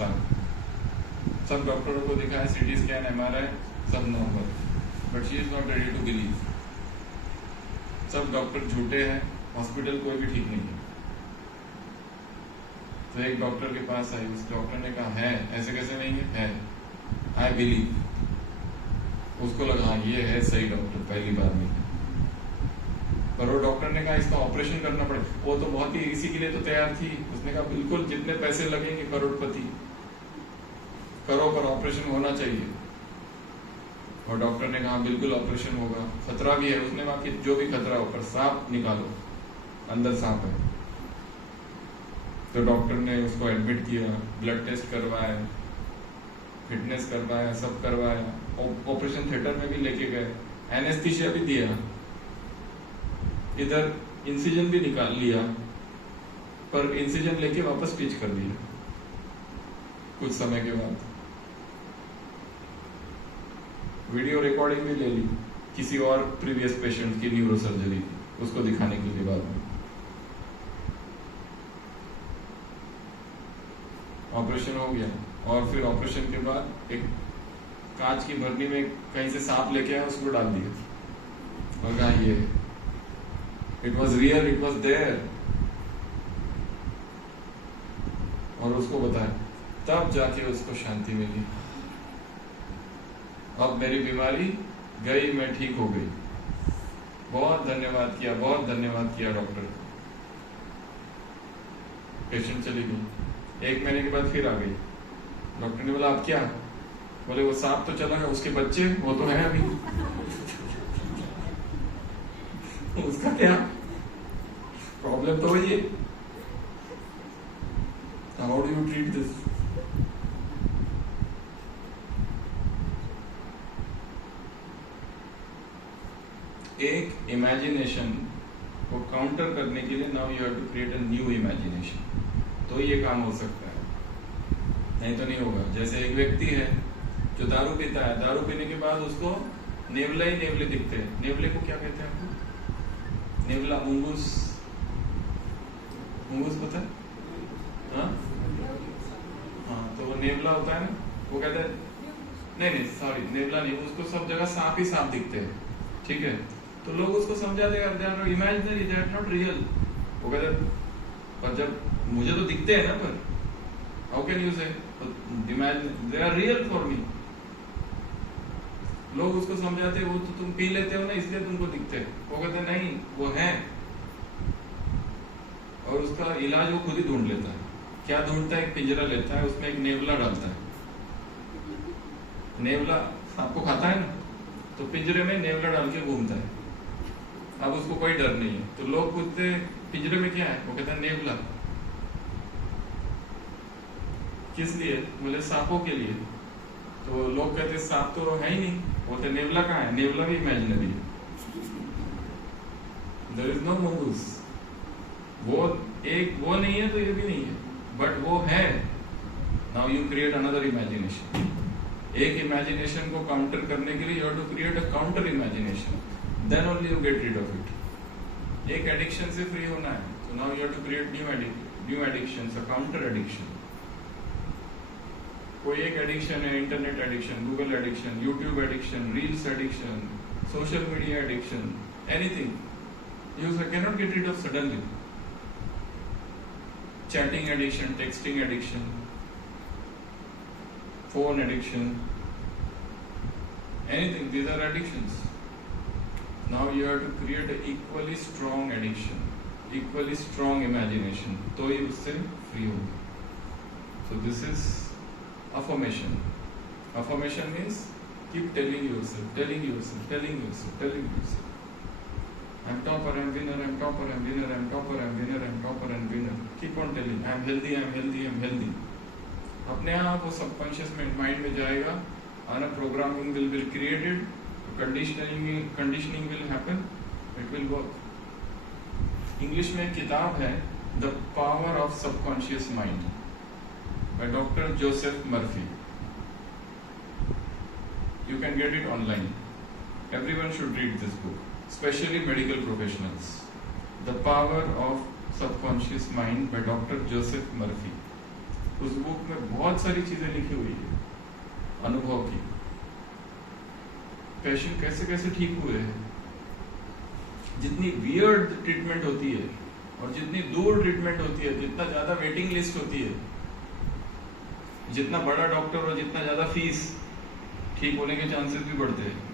साल। सब डॉक्टरों को दिखाया, सीटी स्कैन, एमआरआई, सब normal, but she is not ready to believe. सब डॉक्टर झूठे हैं, हॉस्पिटल कोई भी ठीक नहीं है। तो एक डॉक्टर के पास आई, उस डॉक्टर ने कहा है, ऐसे कैसे नहीं है, आई बिलीव। उसको लगा हाँ ये है सही डॉक्टर, पहली बार में। पर वो डॉक्टर ने कहा इसका ऑपरेशन करना पड़ेगा। वो तो बहुत ही इसी के लिए तो तैयार थी। उसने कहा बिल्कुल जितने पैसे लगेंगे, करोड़पति, करो पर ऑपरेशन होना चाहिए। और डॉक्टर ने कहा बिल्कुल ऑपरेशन होगा, खतरा भी है। उसने कहा कि जो भी खतरा हो पर सांप निकालो, अंदर सांप है। तो डॉक्टर ने उसको एडमिट किया, ब्लड टेस्ट करवाया, फिटनेस करवाया, सब करवाया, ऑपरेशन थिएटर में भी लेके गए, एनेस्थीसिया भी दिया, इधर इंसिजन भी निकाल लिया, पर इंसिजन लेके वापस पिच कर दिया कुछ समय के बाद। वीडियो रिकॉर्डिंग भी ले ली किसी और प्रीवियस पेशेंट की न्यूरो सर्जरी की, उसको दिखाने के लिए बाद में। ऑपरेशन हो गया, और फिर ऑपरेशन के बाद एक कांच की भरनी में कहीं से सांप लेके आया, उसको डाल दिया और कहा ये it was real, it was there. और उसको बताया, तब जाके उसको शांति मिली। अब मेरी बीमारी गई, मैं ठीक हो गई। बहुत धन्यवाद किया, बहुत धन्यवाद किया डॉक्टर। पेशेंट चली गई। 1 महीने के बाद फिर आ गई। डॉक्टर ने बोला अब क्या? बोले वो सांप तो चला गया, उसके बच्चे वो तो है अभी। उसका क्या प्रॉब्लम? तो वही है। How do you treat this? एक इमेजिनेशन को काउंटर करने के लिए now you have to create a new imagination, तो ये काम हो सकता है, नहीं तो नहीं होगा। जैसे एक व्यक्ति है जो दारू पीता है, दारू पीने के बाद उसको नेवला ही नेवले दिखते हैं। नेवले को क्या कहते हैं आपको? नेवला, मुंगूस, मुंगूस पता है? हाँ, तो वो नेवला होता है ना, वो कहते हैं नहीं सॉरी, नेवला नहीं, उसको सब जगह सांप ही सांप दिखते हैं, ठीक है? तो लोग उसको समझाते हैं they are imaginary, they are not real. वो कहते हैं पर जब मुझे तो दिखते हैं ना, पर how can you say imagine, they are real for me. लोग उसको समझाते हैं वो तो तुम पी लेते हो ना इसलिए तुमको दिखते हैं। वो कहते हैं नहीं वो है, और उसका इलाज वो खुद ही ढूंढ लेता है। क्या ढूंढता है? एक पिंजरा लेता है, उसमें एक नेवला डालता है। नेवला आपको खाता है ना, तो पिंजरे में नेवला डाल के घूमता है। अब उसको कोई डर नहीं है, तो लोग पूछते पिंजरे में क्या है? वो कहता है नेवला। किस लिए? बोले सांपों के लिए। तो लोग कहते सांप तो है ही नहीं, बोलते नेवला कहाँ है? नेवला भी इमेजिनरी है, देयर इज नो मंगूस। वो एक वो नहीं है तो ये भी नहीं है, बट वो है। Now you create another imagination. एक इमेजिनेशन को काउंटर करने के लिए you have to create a counter imagination, then only you get rid of it. एक एडिक्शन से फ्री होना है, तो now you have to create new addiction, a counter addiction. कोई एक एडिक्शन है, internet addiction, Google addiction, YouTube addiction, reels addiction, social media addiction, anything you cannot get rid of suddenly. Chatting addiction, texting addiction, phone addiction, anything, these are addictions. Now you have to create an equally strong addiction, equally strong imagination, तो ये उससे free होगा। So this is affirmation. Affirmation means keep telling yourself, telling yourself, telling yourself, telling yourself. I'm topper, I'm winner, I'm topper, I'm winner, I'm topper, I'm winner, I'm topper, I'm winner. Keep on telling, I'm healthy, I'm healthy, I'm healthy. अपने आप वो subconscious mind में जाएगा, and a programming will be created, conditioning will happen, it will work. English में एक किताब है The Power of Subconscious Mind by Dr. Joseph Murphy. You can get it online. Everyone should read this book, especially medical professionals. The Power of Subconscious Mind by Dr. Joseph Murphy. उस book में बहुत सारी चीजें लिखी हुई है अनुभव की। पेशेंट कैसे कैसे ठीक हुए हैं, जितनी वियर्ड ट्रीटमेंट होती है और जितनी दूर ट्रीटमेंट होती है, जितना ज्यादा वेटिंग लिस्ट होती है, जितना बड़ा डॉक्टर और जितना ज्यादा फीस, ठीक होने के चांसेस भी बढ़ते हैं।